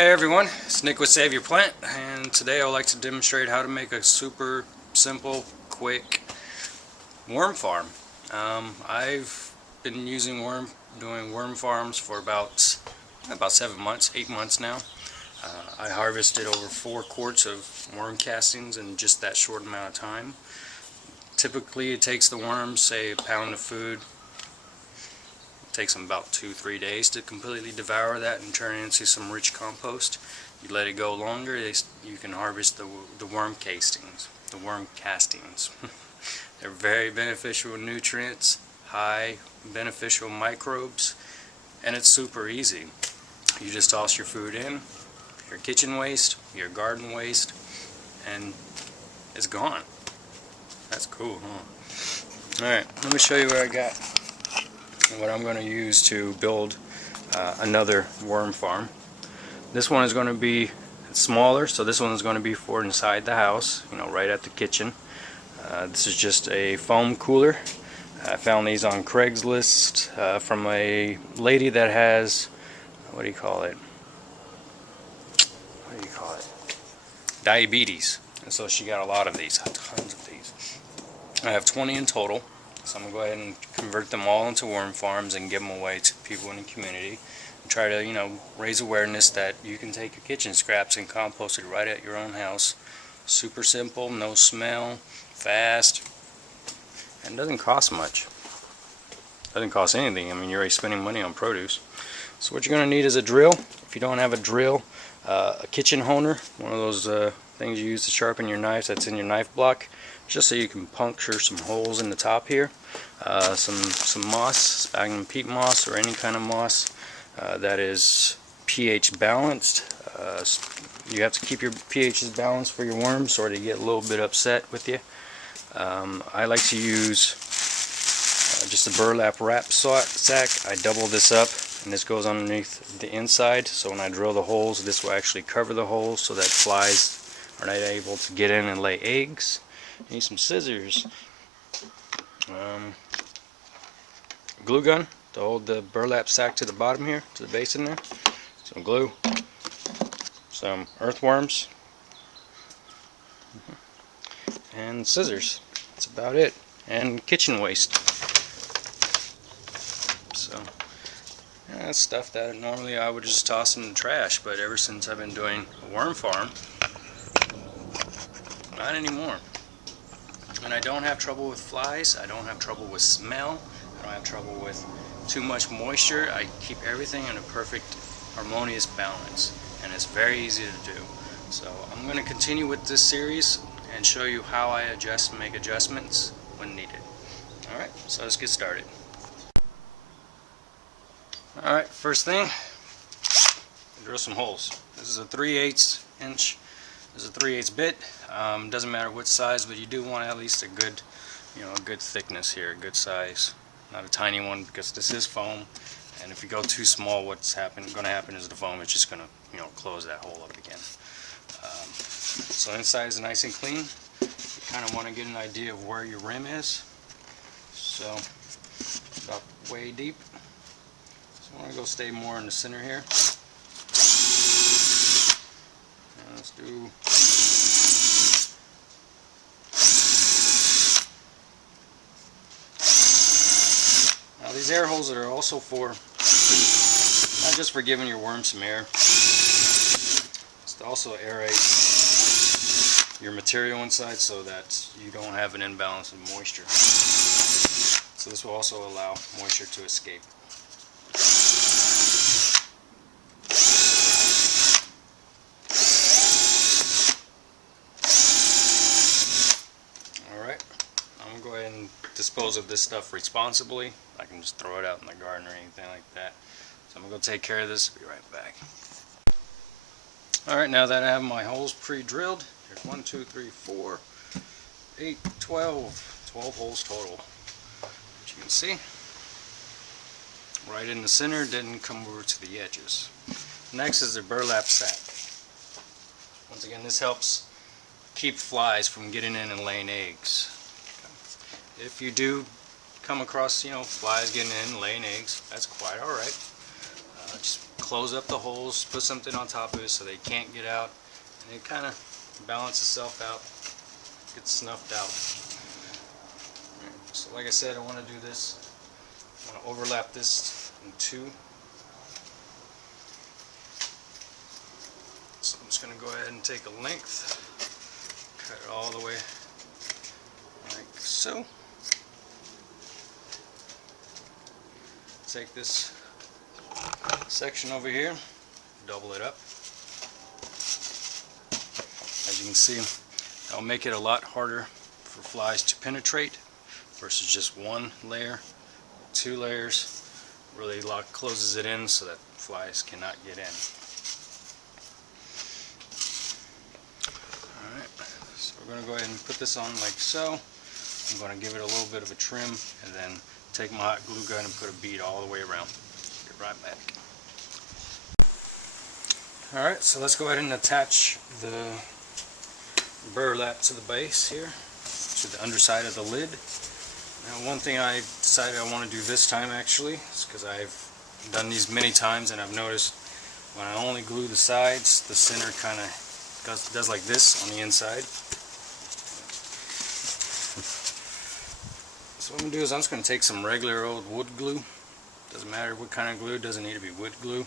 Hey everyone, it's Nick with Save Your Plant, and today I would like to demonstrate how to make a super simple, quick worm farm. I've been doing worm farms for about 7 months, 8 months now. I harvested over 4 quarts of worm castings in just that short amount of time. Typically it takes the worms, say, a pound of food. It takes them about 2-3 days to completely devour that and turn it into some rich compost. You let it go longer, you can harvest the worm castings. They're very beneficial nutrients, high beneficial microbes, and it's super easy. You just toss your food in, your kitchen waste, your garden waste, and it's gone. That's cool, huh? Alright, let me show you what I got. What I'm going to use to build another worm farm. This one is going to be smaller, so this one is going to be for inside the house, right at the kitchen. This is just a foam cooler. I found these on Craigslist from a lady that has, what do you call it? Diabetes. And so she got a lot of these, tons of these. I have 20 in total. So I'm going to go ahead and convert them all into worm farms and give them away to people in the community. And try to, raise awareness that you can take your kitchen scraps and compost it right at your own house. Super simple, no smell, fast, and doesn't cost much. Doesn't cost anything. I mean, you're already spending money on produce. So what you're going to need is a drill. If you don't have a drill, a kitchen honer, one of those things you use to sharpen your knives that's in your knife block, just so you can puncture some holes in the top here. Some moss, sphagnum peat moss, or any kind of moss that is pH balanced. You have to keep your pHs balanced for your worms, or they get a little bit upset with you. I like to use just a burlap wrap sack. I double this up, and this goes underneath the inside, so when I drill the holes, this will actually cover the holes so that flies are not able to get in and lay eggs. I need some scissors, glue gun to hold the burlap sack to the bottom here, to the base in there, some glue, some earthworms, and scissors. That's about it, and kitchen waste. So that's stuff that normally I would just toss in the trash, but ever since I've been doing a worm farm, not anymore. And I don't have trouble with flies, I don't have trouble with smell, I don't have trouble with too much moisture. I keep everything in a perfect harmonious balance, and it's very easy to do. So I'm going to continue with this series and show you how I adjust and make adjustments when needed. Alright, so let's get started. Alright, first thing, drill some holes. This is a 3/8 inch. This is a 3/8 bit. Doesn't matter what size, but you do want at least a good, a good thickness here, a good size, not a tiny one, because this is foam. And if you go too small, what's going to happen is the foam is just going to, close that hole up again. So inside is nice and clean. You kind of want to get an idea of where your rim is. So about way deep. So I want to go stay more in the center here. And let's do. Now these air holes are also for, not just for giving your worms some air, it's to also aerate your material inside so that you don't have an imbalance in moisture. So this will also allow moisture to escape. Alright, I'm going to go ahead and dispose of this stuff responsibly. I can just throw it out in the garden or anything like that. So I'm going to go take care of this. Be right back. Alright, now that I have my holes pre-drilled, here's 1, 2, 3, 4, 8, 12 holes total. As you can see, right in the center, didn't come over to the edges. Next is the burlap sack. Once again, this helps keep flies from getting in and laying eggs. If you do come across, flies getting in and laying eggs, that's quite alright. Just close up the holes, put something on top of it so they can't get out, and it kind of balances itself out, gets snuffed out. So like I said, I want to do this, I want to overlap this in two. So I'm just going to go ahead and take a length, cut it all the way like so. Take this section over here, double it up. As you can see, that'll make it a lot harder for flies to penetrate versus just one layer. 2 layers really closes it in so that flies cannot get in. Alright, so we're going to go ahead and put this on like so. I'm going to give it a little bit of a trim and then take my hot glue gun and put a bead all the way around. Get right back. Alright, so let's go ahead and attach the burlap to the base here, to the underside of the lid. Now, one thing I decided I want to do this time actually is because I've done these many times and I've noticed when I only glue the sides, the center kind of does like this on the inside. So what I'm going to do is I'm just going to take some regular old wood glue. Doesn't matter what kind of glue, it doesn't need to be wood glue.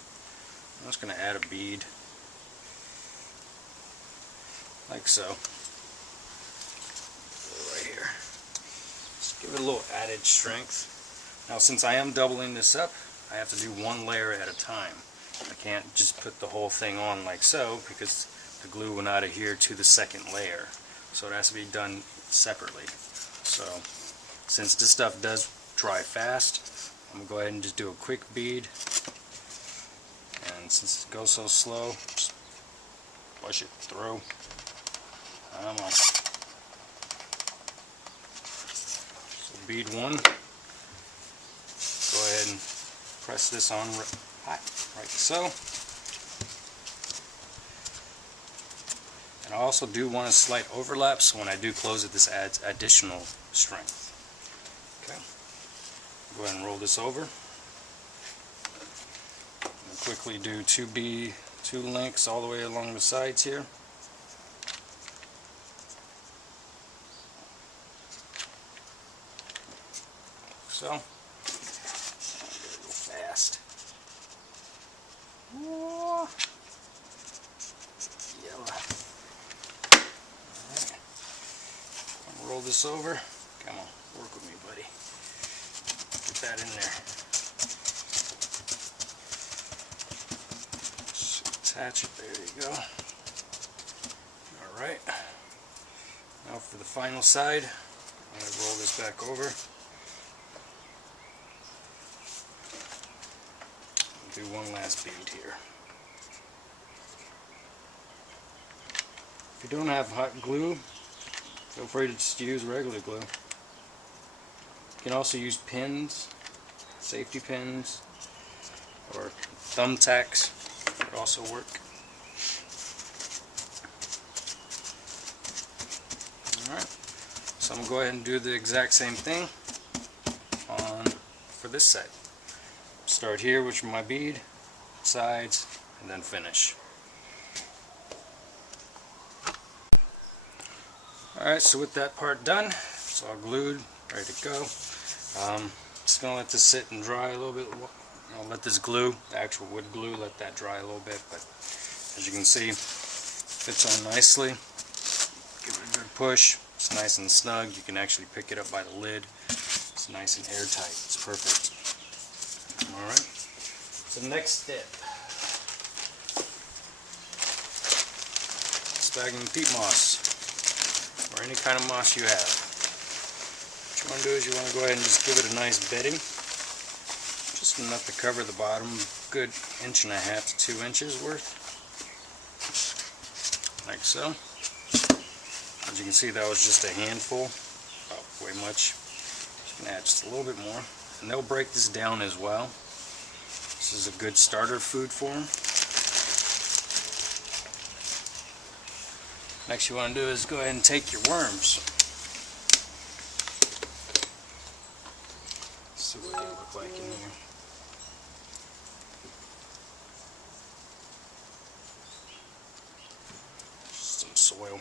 I'm just going to add a bead like so. Right here. Just give it a little added strength. Now since I am doubling this up, I have to do one layer at a time. I can't just put the whole thing on like so because the glue will not adhere to the second layer. So it has to be done separately. So since this stuff does dry fast, I'm going to go ahead and just do a quick bead. And since it goes so slow, just push it through. Come on. So bead 1. Go ahead and press this on hot, like so. And I also do want a slight overlap, so when I do close it, this adds additional strength. Okay. Go ahead and roll this over. And quickly do 2 lengths all the way along the sides here. So, go fast. Whoa. Yellow. Alright. Roll this over. Come on, work with me, buddy. Get that in there. Just attach it. There you go. Alright. Now for the final side, I'm going to roll this back over. Do one last bead here. If you don't have hot glue, feel free to just use regular glue. You can also use pins, safety pins, or thumbtacks would also work. Alright, so I'm going to go ahead and do the exact same thing for this side. Start here with my bead, sides, and then finish. Alright, so with that part done, it's all glued, ready to go. Just going to let this sit and dry a little bit. I'll let this glue, the actual wood glue, let that dry a little bit, but as you can see, fits on nicely. Give it a good push. It's nice and snug. You can actually pick it up by the lid. It's nice and airtight. It's perfect. Alright, so next step, sphagnum peat moss, or any kind of moss you have. What you want to do is you want to go ahead and just give it a nice bedding, just enough to cover the bottom, good 1.5 to 2 inches worth, like so. As you can see, that was just a handful, about way much. You can add just a little bit more. And they'll break this down as well. This is a good starter food for them. Next you want to do is go ahead and take your worms. Let's see what they look like in here. soil.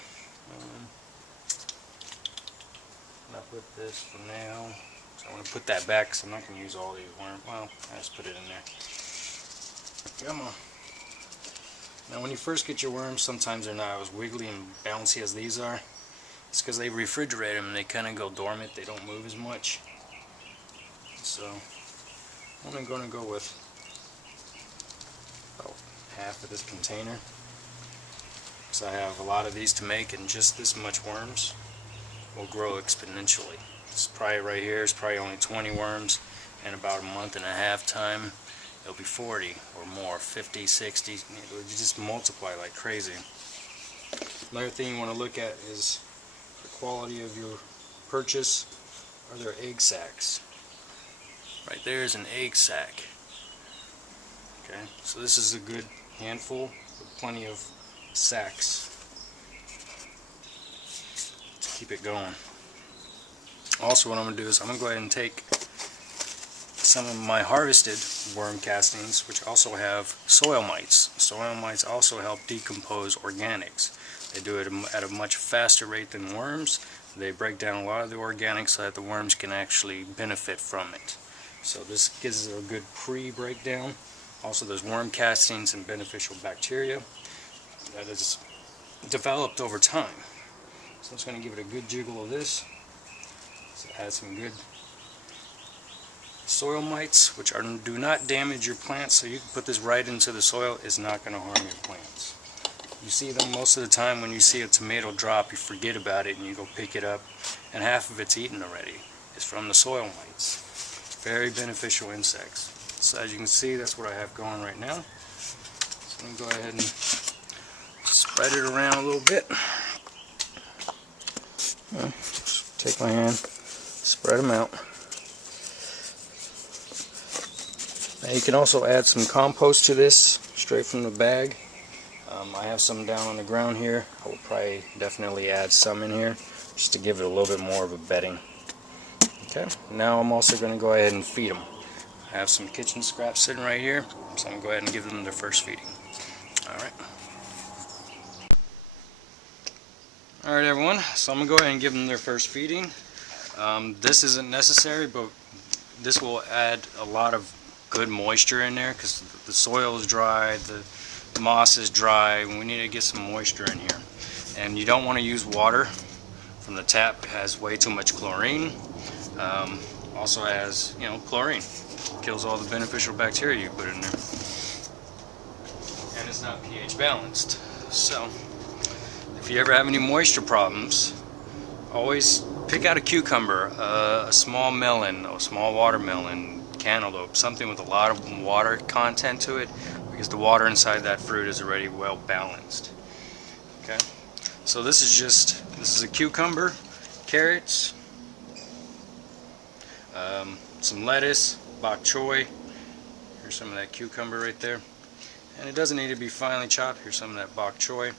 I'll put this for now. So I'm going to put that back because I'm not going to use all these worms. Well, I just put it in there. Come on. Now when you first get your worms, sometimes they're not as wiggly and bouncy as these are. It's because they refrigerate them and they kind of go dormant. They don't move as much. So I'm only going to go with about half of this container. Because I have a lot of these to make, and just this much worms will grow exponentially. This probably right here is probably only 20 worms, and about a month and a half time it'll be 40 or more, 50, 60. It'll just multiply like crazy. Another thing you want to look at is the quality of your purchase. Are there egg sacs? Right there is an egg sac. Okay, so this is a good handful with plenty of sacs to keep it going. Also, what I'm going to do is I'm going to go ahead and take some of my harvested worm castings, which also have soil mites. Soil mites also help decompose organics. They do it at a much faster rate than worms. They break down a lot of the organics so that the worms can actually benefit from it. So this gives it a good pre-breakdown. Also, there's worm castings and beneficial bacteria that is developed over time. So I'm just going to give it a good jiggle of this. So add some good soil mites, which do not damage your plants. So you can put this right into the soil. It's not going to harm your plants. You see them most of the time when you see a tomato drop, you forget about it and you go pick it up, and half of it's eaten already. It's from the soil mites. Very beneficial insects. So as you can see, that's what I have going right now. So I'm going to go ahead and spread it around a little bit. Just take my hand, spread them out. Now you can also add some compost to this straight from the bag. I have some down on the ground here. I will probably definitely add some in here just to give it a little bit more of a bedding. Okay, now I'm also going to go ahead and feed them. I have some kitchen scraps sitting right here, so I'm going to go ahead and give them their first feeding. Alright. Alright everyone, so I'm going to go ahead and give them their first feeding. This isn't necessary, but this will add a lot of good moisture in there because the soil is dry, the moss is dry. We need to get some moisture in here. And you don't want to use water from the tap. It has way too much chlorine. Also has, chlorine. Kills all the beneficial bacteria you put in there. And it's not pH balanced. So, if you ever have any moisture problems, always pick out a cucumber, a small melon, a small watermelon, cantaloupe, something with a lot of water content to it, because the water inside that fruit is already well balanced. Okay, so this is a cucumber, carrots, some lettuce, bok choy. Here's some of that cucumber right there, and it doesn't need to be finely chopped. Here's some of that bok choy,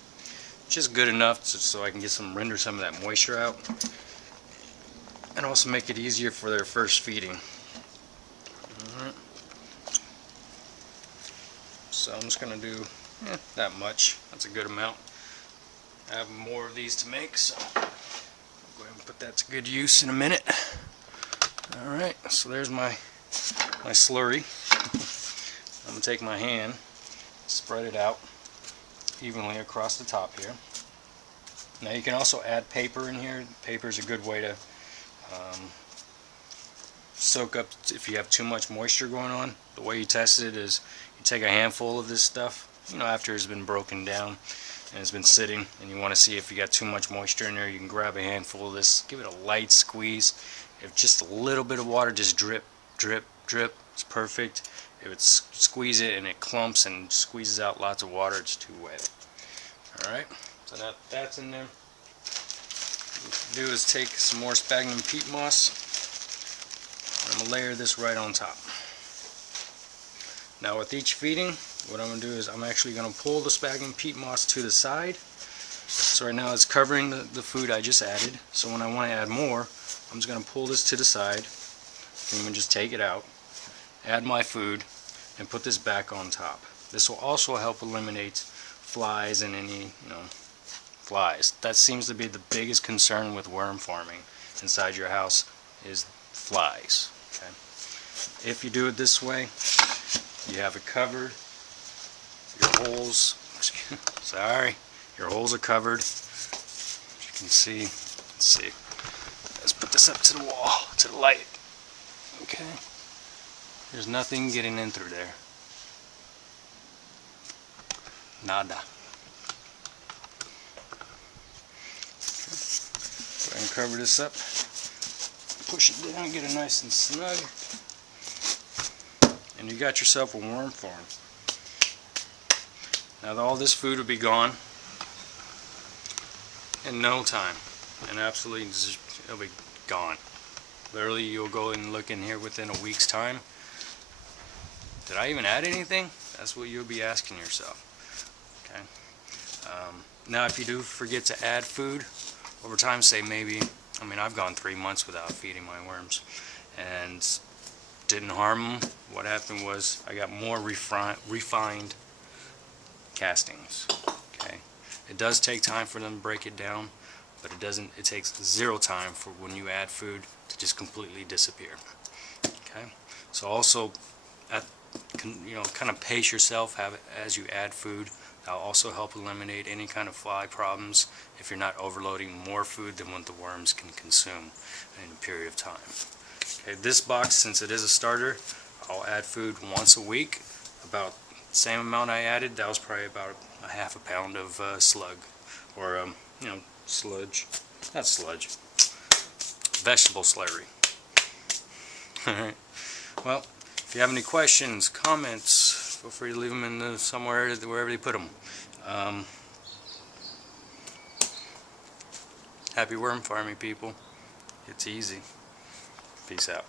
just good enough so I can render some of that moisture out, and also make it easier for their first feeding. Alright. So I'm just going to do that much. That's a good amount. I have more of these to make, so I'll go ahead and put that to good use in a minute. Alright, so there's my slurry. I'm going to take my hand, spread it out evenly across the top here. Now you can also add paper in here. Paper is a good way to soak up if you have too much moisture going on. The way you test it is you take a handful of this stuff, after it's been broken down and it's been sitting, and you want to see if you got too much moisture in there. You can grab a handful of this, give it a light squeeze. If just a little bit of water, just drip, drip, drip, it's perfect. If it's squeeze it and it clumps and squeezes out lots of water, it's too wet. Alright, so now that's in there. What we'll do is take some more sphagnum peat moss. I'm going to layer this right on top. Now with each feeding, what I'm going to do is I'm actually going to pull the sphagnum peat moss to the side. So right now it's covering the food I just added. So when I want to add more, I'm just going to pull this to the side. And even just take it out, add my food, and put this back on top. This will also help eliminate flies and any flies. That seems to be the biggest concern with worm farming inside your house, is flies. Okay. If you do it this way, you have it covered. Your holes, sorry, your holes are covered. As you can see, let's see. Let's put this up to the wall, to the light. Okay. There's nothing getting in through there. Nada. Go ahead and cover this up. Push it down, get it nice and snug. And you got yourself a worm farm. Now all this food will be gone in no time. And absolutely, it'll be gone. Literally, you'll go and look in here within a week's time. Did I even add anything? That's what you'll be asking yourself. Okay. Now if you do forget to add food over time, say maybe, I mean, I've gone 3 months without feeding my worms and didn't harm them. What happened was I got more refined castings. Okay. It does take time for them to break it down, but it takes zero time for when you add food to just completely disappear. Okay. So also, kind of pace yourself as you add food. That'll also help eliminate any kind of fly problems if you're not overloading more food than what the worms can consume in a period of time. Okay, this box, since it is a starter, I'll add food once a week. About the same amount I added, that was probably about a half a pound of slug, or sludge, not sludge, vegetable slurry. Alright, well, if you have any questions, comments, feel free to leave them in somewhere, wherever you put them. Happy worm farming, people. It's easy. Peace out.